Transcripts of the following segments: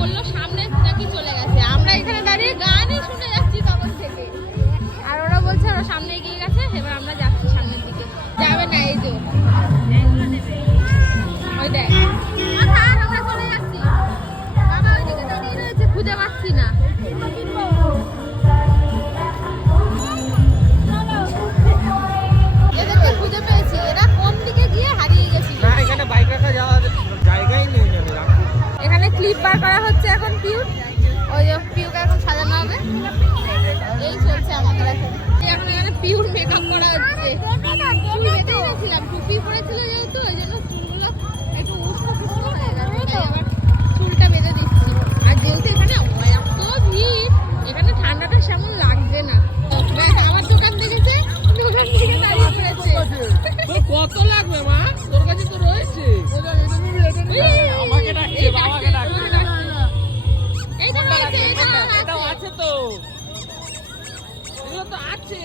বললো সামনে নাকি চলে গেছে। আমরা এখানে দাঁড়িয়ে গানই শুনে যাচ্ছি তখন থেকে, আর ওরা বলছে ওরা সামনে এগিয়ে গেছে। এবার আমরা যাচ্ছি সামনের দিকে। যাবে না, এই যে ওই দেখ আমরা চলে যাচ্ছি। বাবা ওইদিকে দাঁড়িয়ে রয়েছে, খুঁজে পাচ্ছি না। এদেরকে খুঁজে পেয়েছি, এরা কোন দিকে গিয়ে হারিয়ে গেছিল। না এখানে বাইক রাখা যাওয়ার জায়গাই নেই। এখানে ক্লিপ বার করা হচ্ছে এখন পিউ, ওই যে পিউকে এখন সাজানো হবে। এই চলছে আমাদের এখন এখানে পিউর মেকআপ করা হচ্ছে। চুল বেঁধেই গেছিলাম, টুপি পরেছিল যেহেতু ওই জন্য চুলগুলো একটু উষ্ণ ফুষ্ণ হয়ে গেছে, তাই আবার চুলটা বেঁধে দিচ্ছি। আর যেহেতু এখানে এত ভিড়, এখানে ঠান্ডাটা সেমন লাগবে না। আমার দোকান দেখেছে, দোকান থেকে দাঁড়িয়ে পড়েছে। কত লাগবে মা? তোর কাছে তো রয়েছে। আমাকে ডাকছে, বাবাকে ডাকছে। এটাও আছে তো, এগুলো তো আছে।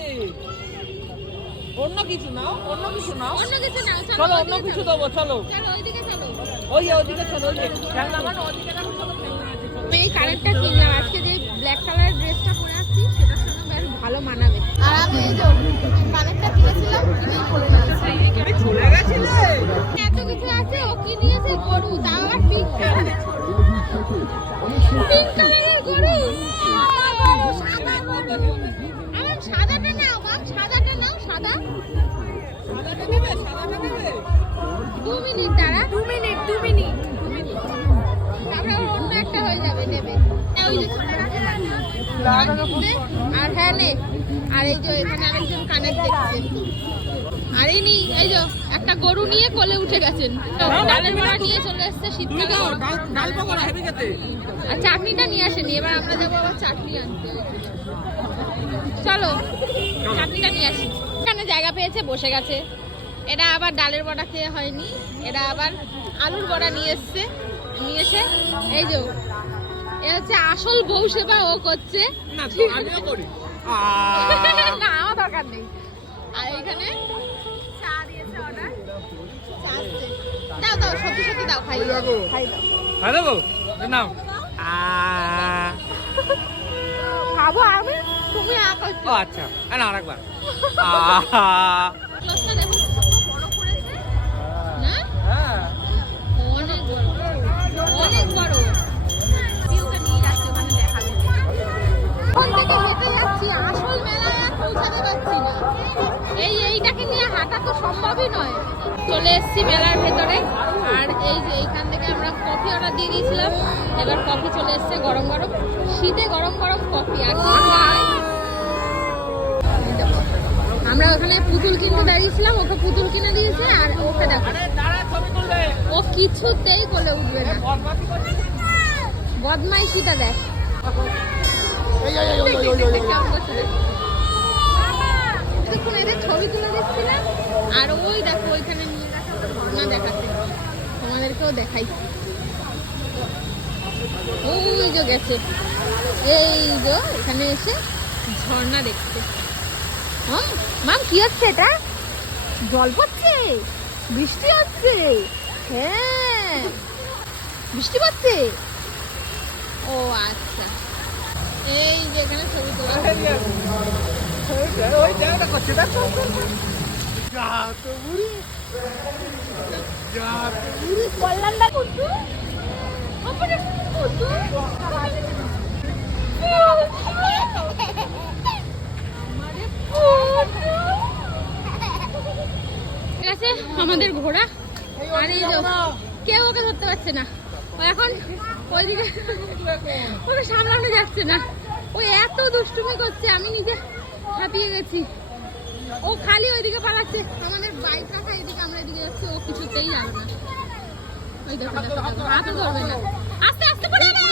অন্য কিছু নাও, অন্য কিছু নাও, অন্য কিছু নাও, চলো অন্য কিছু দেবো। চলো চলো ওইদিকে চলো। ওইদিকে চলো, ওই খেলনা মানে ওইদিকে রাখো, চলো খেলনা আছে। আমি এই কানেরটা কিনলাম আজকে, যে ব্ল্যাক কালারের ড্রেসটা পরে আসছি সেটার সঙ্গে বেশ ভালো মানাবে। আর আমি এই যে কানেরটা কিনেছিলাম, কিনেই পরে নিয়েছি। তুমি চলে গেছিলে? এত কিছু আছে, ও কি নিয়েছে? গরু, তাও আবার পিঙ্ক কালার। পিঙ্ক কালারের গরু। আমার সাদাটা নাও, বাপ সাদাটা নাও, সাদা। সাদাটা নেবে, সাদাটা নেবে। 2 মিনিট দাঁড়া, 2 মিনিট। তারপরে অন্য একটা হয়ে যাবে, নেবে। ওই যে আর হ্যাঁ নে। আর এই যে এখানে আরেকজন কানের দেখছে। আর এই যে একটা গরু নিয়ে কোলে উঠে গেছেন। ডালের বড়া নিয়ে চলে এসছে শীতকালে। ডাল পকোড়া হেভি খেতে। আর চাটনিটা নিয়ে আসেনি, এবার আমরা যাবো আবার চাটনি আনতে। চলো চাটনিটা নিয়ে আসি। এখানে জায়গা পেয়েছে, বসে গেছে। এটা আবার ডালের বড়া খেয়ে হয়নি, এটা আবার আলুর বড়া নিয়ে এসছে। নিয়ে এসে এই যে এ হচ্ছে আসল বউ সেবা ও করছে। না তো আমিও করি। না আমার দরকার নেই। আর এখানে চা দিয়েছে অর্ডার, চা আসছে। দাও সত্যি সত্যি দাও, খাই দাও। খাই দেবো নাও। খাবো আমি, তুমি ও আচ্ছা, না আরেকবার। গ্লাসটা দেখো বড় করেছে না? হ্যাঁ অনেক বড়, অনেক বড়। পিউকে নিয়ে যাচ্ছি ওখানে দেখাবে। ওখান থেকে হেঁটে যাচ্ছি, আসল মেলায় আর পৌঁছাতে পারছি না। এইটাকে নিয়ে হাঁটা তো সম্ভবই নয়। চলে এসেছি মেলার ভেতরে। আর এই যে এইখান থেকে আমরা কফি অর্ডার দিয়ে দিয়েছিলাম। এবার কফি চলে এসছে গরম গরম, শীতে গরম গরম কফি। আর আমরা ওখানে পুতুল কিনতে দাঁড়িয়েছিলাম, ওকে পুতুল কিনে দিয়েছে। আর ওকে দেখো, ও কিছুতেই কোলে উঠবে না। বদমাইশিটা দেখ। দেখুন এদের ছবি তুলে দিচ্ছিলাম। আর ওই দেখো ওইখানে নিয়ে গেছে ঝর্ণা দেখাতে, তোমাদেরকেও দেখাইছি। ওই যে গেছে, এই যে এখানে এসে ঝর্ণা দেখছে। মাম কি হচ্ছে এটা? জল পড়ছে, বৃষ্টি হচ্ছে। হ্যাঁ বৃষ্টি পড়ছে। ও আচ্ছা, এই যে এখানে ছবি তোলা। ওই জায়গাটা করছে দেখো। কল্যাণটা করছো ঠিক আছে আমাদের ঘোড়া। আর এই যে কেউ ওকে ধরতে পারছে না, ও এখন ওইদিকে ওকে সামলানো যাচ্ছে না। ও এত দুষ্টুমি করছে, আমি নিজে হাঁপিয়ে গেছি। ও খালি ওইদিকে পালাচ্ছে, আমাদের বাইক রাখা এদিকে, আমরা এদিকে যাচ্ছি, ও কিছুতেই যাবে না। ওই দেখো হাতও ধরবে না, আস্তে আস্তে পড়ে যাবে।